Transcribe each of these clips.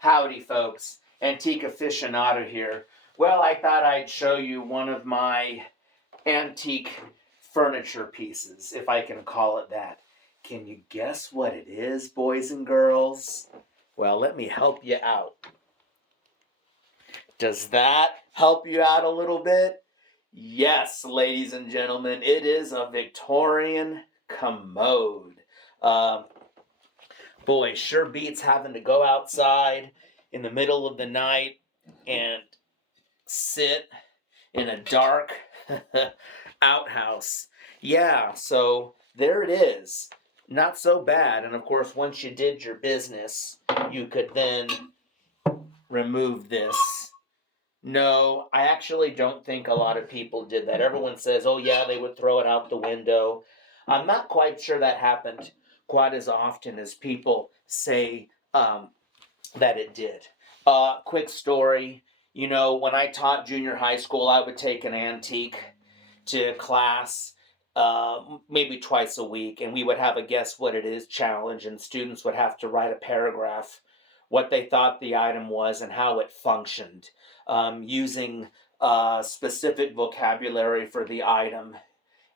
Howdy folks, Antique Aficionado here. Well, I thought I'd show you one of my antique furniture pieces, if I can call it that. Can you guess what it is, boys and girls? Well, let me help you out. Does that help you out a little bit? Yes, ladies and gentlemen, it is a Victorian Commode. Boy, sure beats having to go outside in the middle of the night and sit in a dark outhouse. Yeah, so there it is. Not so bad. And of course, once you did your business, you could then remove this. No, I actually don't think a lot of people did that. Everyone says, oh yeah, they would throw it out the window. I'm not quite sure that happened quite as often as people say that it did. Quick story. You know, when I taught junior high school, I would take an antique to class maybe twice a week, and we would have a guess what it is challenge, and students would have to write a paragraph what they thought the item was and how it functioned, using specific vocabulary for the item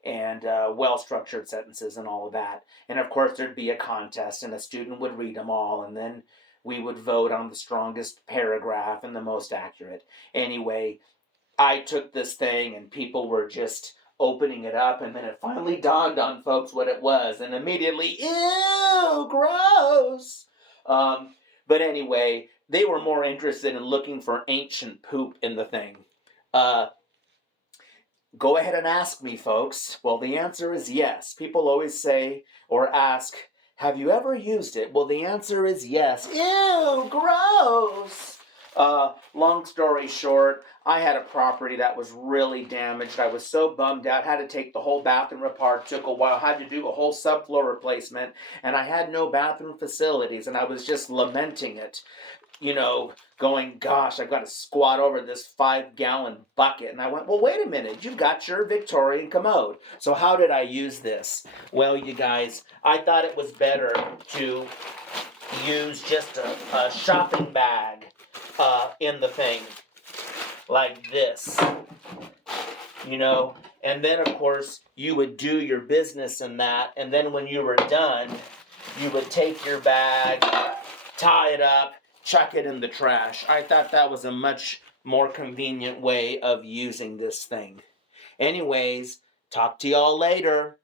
and well-structured sentences and all of that. And of course, there'd be a contest, and a student would read them all, and then we would vote on the strongest paragraph and the most accurate. Anyway, I took this thing, and people were just opening it up, and then it finally dawned on folks what it was, and immediately, ew, gross! But anyway, they were more interested in looking for ancient poop in the thing. Go ahead and ask me, folks. Well, the answer is yes. People always say or ask, have you ever used it? Well, the answer is yes. Ew, gross! Long story short, I had a property that was really damaged. I was so bummed out, had to take the whole bathroom apart, took a while, had to do a whole subfloor replacement, and I had no bathroom facilities, and I was just lamenting it. You know, going, gosh, I've got to squat over this 5-gallon bucket. And I went, well, wait a minute, you've got your Victorian Commode. So how did I use this? Well, you guys, I thought it was better to use just a shopping bag in the thing, like this, you know. And then, of course, you would do your business in that. And then when you were done, you would take your bag, tie it up, chuck it in the trash. I thought that was a much more convenient way of using this thing. Anyways, talk to y'all later.